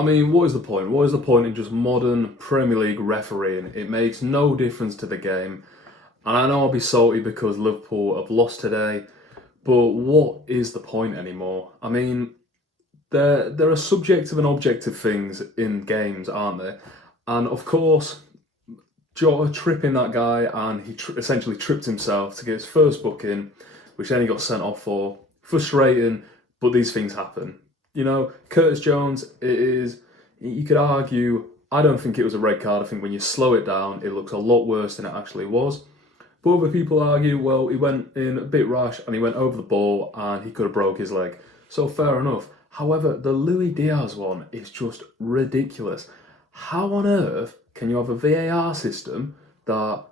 I mean, what is the point? What is the point in just modern Premier League refereeing? It makes no difference to the game. And I know I'll be salty because Liverpool have lost today, but what is the point anymore? I mean, there are subjective and objective things in games, aren't there? And of course, Jota tripping that guy, and he essentially tripped himself to get his first booking, which then he got sent off for. Frustrating, but these things happen. You know, Curtis Jones, it is, you could argue, I don't think it was a red card. I think when you slow it down, it looks a lot worse than it actually was. But other people argue, well, he went in a bit rash and he went over the ball and he could have broke his leg. So fair enough. However, the Luis Diaz one is just ridiculous. How on earth can you have a VAR system that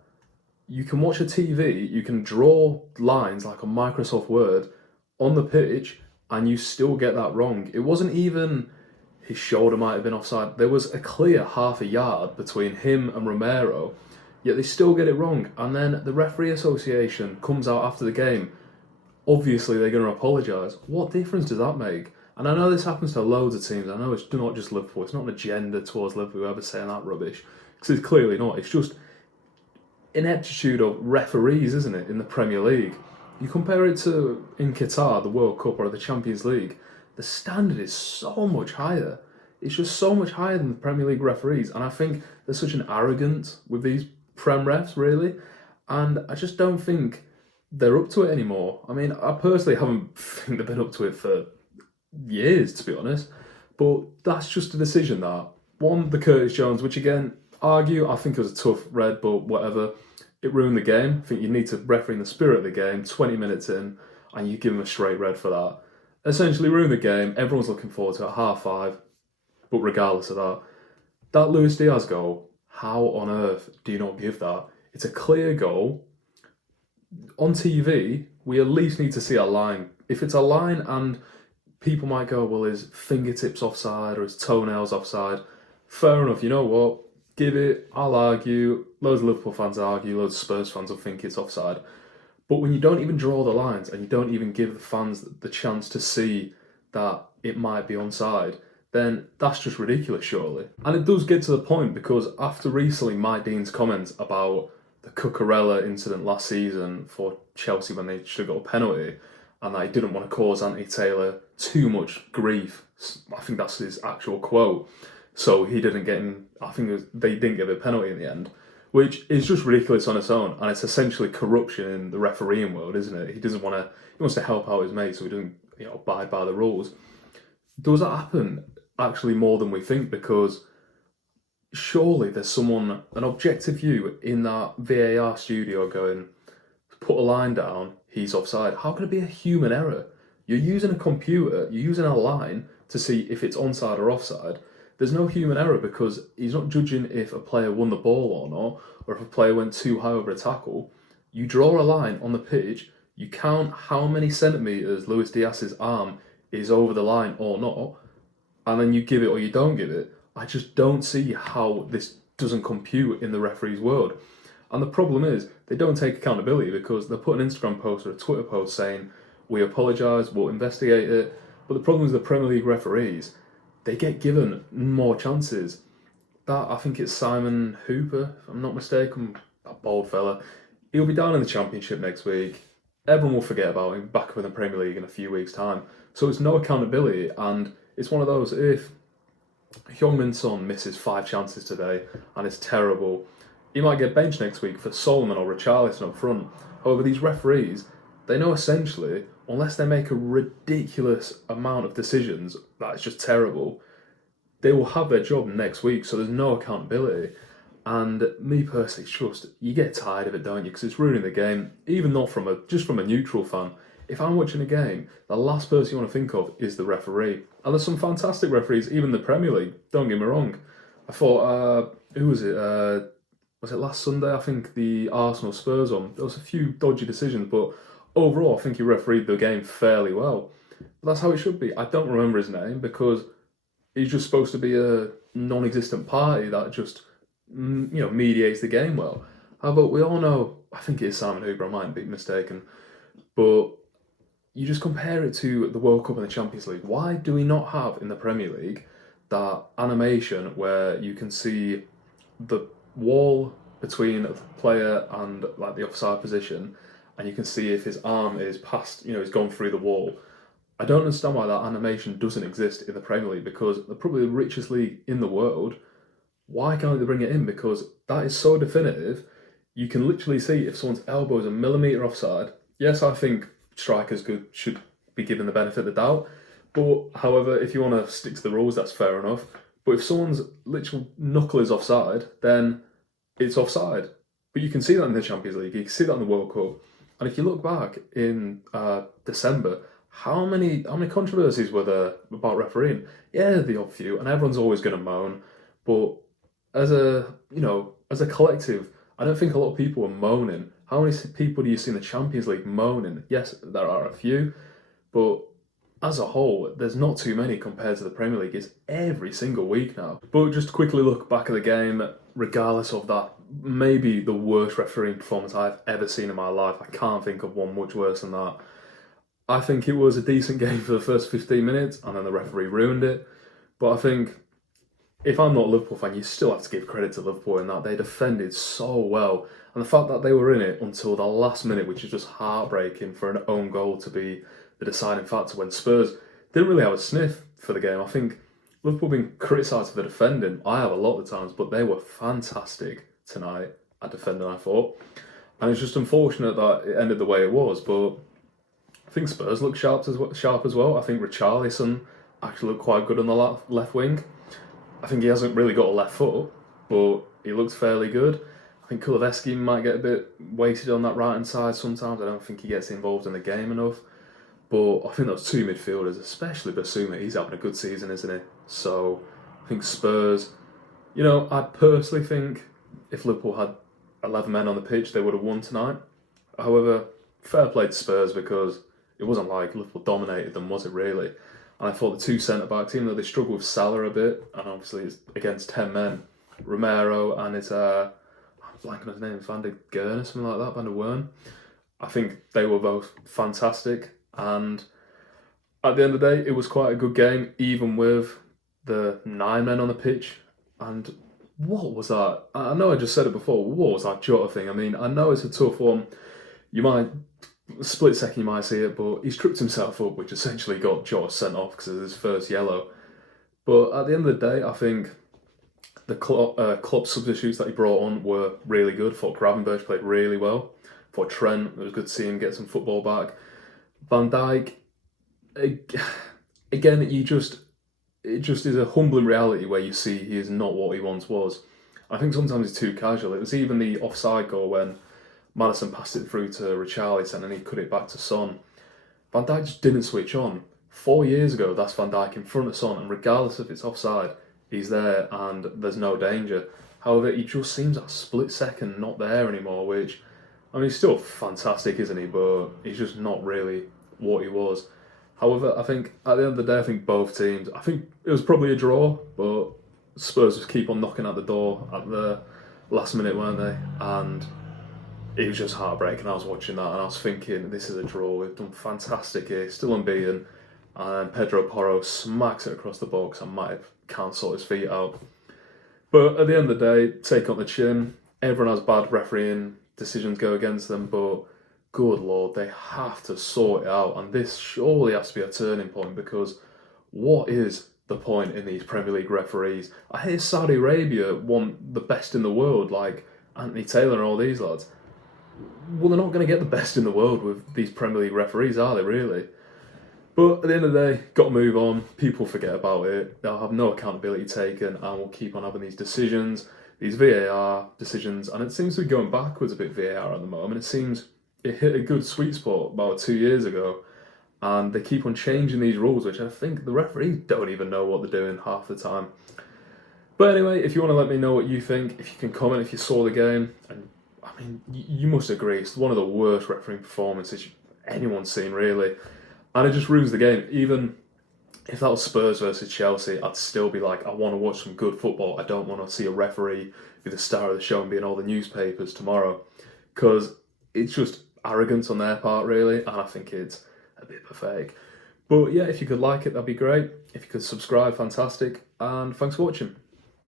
you can watch a TV, you can draw lines like on Microsoft Word on the pitch, and you still get that wrong? It wasn't even his shoulder might have been offside. There was a clear half a yard between him and Romero, yet they still get it wrong. And then the referee association comes out after the game. Obviously, they're going to apologise. What difference does that make? And I know this happens to loads of teams. I know it's not just Liverpool. It's not an agenda towards Liverpool, whoever's saying that rubbish. Because it's clearly not. It's just ineptitude of referees, isn't it, in the Premier League? You compare it to in Qatar, the World Cup, or the Champions League, the standard is so much higher. It's just so much higher than the Premier League referees. And I think there's such an arrogance with these Prem refs, really. And I just don't think they're up to it anymore. I mean, I personally haven't think they've been up to it for years, to be honest. But that's just a decision that, one, the Curtis Jones, which again, argue, I think it was a tough red, but whatever. It ruined the game. I think you need to referee in the spirit of the game, 20 minutes in, and you give him a straight red for that. Essentially ruined the game. Everyone's looking forward to it, 5:30. But regardless of that, that Luis Diaz goal, how on earth do you not give that? It's a clear goal. On TV, we at least need to see a line. If it's a line and people might go, well, his fingertips offside or his toenails offside, fair enough, you know what? Give it, I'll argue, loads of Liverpool fans argue, loads of Spurs fans will think it's offside. But when you don't even draw the lines and you don't even give the fans the chance to see that it might be onside, then that's just ridiculous, surely. And it does get to the point because after recently Mike Dean's comments about the Cucurella incident last season for Chelsea when they should have got a penalty, and that he didn't want to cause Anthony Taylor too much grief. I think that's his actual quote. So he didn't get in, I think they didn't give a penalty in the end, which is just ridiculous on its own. And it's essentially corruption in the refereeing world, isn't it? He wants to help out his mate so he doesn't abide by the rules. Does that happen actually more than we think? Because surely there's someone, an objective view in that VAR studio going, put a line down, he's offside. How can it be a human error? You're using a computer, you're using a line to see if it's onside or offside. There's no human error because he's not judging if a player won the ball or not, or if a player went too high over a tackle. You draw a line on the pitch, you count how many centimetres Luis Diaz's arm is over the line or not, and then you give it or you don't give it. I just don't see how this doesn't compute in the referee's world. And the problem is, they don't take accountability because they'll put an Instagram post or a Twitter post saying, we apologise, we'll investigate it. But the problem is the Premier League referees, they get given more chances. That, I think it's Simon Hooper, if I'm not mistaken, that bald fella. He'll be down in the Championship next week. Everyone will forget about him, back up in the Premier League in a few weeks' time. So it's no accountability, and it's one of those, if Heung-min Son misses 5 chances today, and it's terrible, he might get benched next week for Solomon or Richarlison up front. However, these referees, they know essentially, unless they make a ridiculous amount of decisions that is just terrible, they will have their job next week, so there's no accountability. And me personally, just, you get tired of it, don't you? Because it's ruining the game, even not just from a neutral fan. If I'm watching a game, the last person you want to think of is the referee. And there's some fantastic referees, even the Premier League, don't get me wrong. I thought, who was it? Was it last Sunday? I think the Arsenal Spurs one. There was a few dodgy decisions, but overall, I think he refereed the game fairly well. But that's how it should be. I don't remember his name because he's just supposed to be a non-existent party that just, mediates the game well. But we all know, I think it is Simon Hooper, I might be mistaken, but you just compare it to the World Cup and the Champions League. Why do we not have in the Premier League that animation where you can see the wall between the player and like the offside position, and you can see if his arm is past, he's gone through the wall. I don't understand why that animation doesn't exist in the Premier League, because they're probably the richest league in the world. Why can't they bring it in? Because that is so definitive. You can literally see if someone's elbow is a millimetre offside. Yes, I think strikers should be given the benefit of the doubt. But however, if you want to stick to the rules, that's fair enough. But if someone's literal knuckle is offside, then it's offside. But you can see that in the Champions League. You can see that in the World Cup. And if you look back in December, how many controversies were there about refereeing? Yeah, the odd few, and everyone's always going to moan. But as a collective, I don't think a lot of people were moaning. How many people do you see in the Champions League moaning? Yes, there are a few, but as a whole, there's not too many compared to the Premier League. It's every single week now. But just to quickly look back at the game, regardless of that, maybe the worst refereeing performance I've ever seen in my life. I can't think of one much worse than that. I think it was a decent game for the first 15 minutes, and then the referee ruined it. But I think if I'm not a Liverpool fan, you still have to give credit to Liverpool in that they defended so well. And the fact that they were in it until the last minute, which is just heartbreaking for an own goal to be the deciding factor when Spurs didn't really have a sniff for the game. I think Liverpool being criticised for the defending, I have a lot of the times, but they were fantastic tonight at defending, I thought. And it's just unfortunate that it ended the way it was, but I think Spurs looked sharp as well. I think Richarlison actually looked quite good on the left wing. I think he hasn't really got a left foot, but he looks fairly good. I think Kulusevski might get a bit weighted on that right-hand side sometimes. I don't think he gets involved in the game enough. But I think those two midfielders, especially Basuma, he's having a good season, isn't he? So I think Spurs, I personally think if Liverpool had 11 men on the pitch, they would have won tonight. However, fair play to Spurs, because it wasn't like Liverpool dominated them, was it really? And I thought the two centre-backs, even though they struggled with Salah a bit, and obviously it's against 10 men, Romero and his, I'm blanking on his name, Van der Gern or something like that, Van der Wern. I think they were both fantastic. And at the end of the day, it was quite a good game, even with the 9 men on the pitch. And what was that? I know I just said it before. What was that Jota thing? I mean, I know it's a tough one. Split second you might see it, but he's tripped himself up, which essentially got Jota sent off because of his first yellow. But at the end of the day, I think the Klopp substitutes that he brought on were really good. I thought Gravenberch played really well. I thought Trent, it was good to see him get some football back. Van Dijk, again, it just is a humbling reality where you see he is not what he once was. I think sometimes he's too casual. It was even the offside goal when Maddison passed it through to Richarlison and he cut it back to Son. Van Dijk just didn't switch on. 4 years ago, that's Van Dijk in front of Son, and regardless if it's offside, he's there and there's no danger. However, he just seems that split second not there anymore, which, I mean, he's still fantastic, isn't he? But he's just not really what he was. However, I think at the end of the day, I think both teams, I think it was probably a draw, but Spurs just keep on knocking at the door at the last minute, weren't they? And it was just heartbreaking. I was watching that and I was thinking, this is a draw. We've done fantastic here, still unbeaten. And Pedro Porro smacks it across the box and can't sort his feet out. But at the end of the day, take on the chin. Everyone has bad refereeing, decisions go against them, but good Lord, they have to sort it out. And this surely has to be a turning point, because what is the point in these Premier League referees? I hear Saudi Arabia want the best in the world, like Anthony Taylor and all these lads. Well, they're not going to get the best in the world with these Premier League referees, are they really? But at the end of the day, got to move on. People forget about it. They'll have no accountability taken, and we'll keep on having these decisions, these VAR decisions, and it seems to be going backwards a bit, VAR at the moment. It seems it hit a good sweet spot about 2 years ago, and they keep on changing these rules, which I think the referees don't even know what they're doing half the time. But anyway, if you want to let me know what you think, if you can comment if you saw the game, and I mean, you must agree, it's one of the worst refereeing performances anyone's seen, really. And it just ruins the game. Even if that was Spurs versus Chelsea, I'd still be like, I want to watch some good football. I don't want to see a referee be the star of the show and be in all the newspapers tomorrow. Because it's just arrogance on their part, really. And I think it's a bit pathetic. But yeah, if you could like it, that'd be great. If you could subscribe, fantastic. And thanks for watching.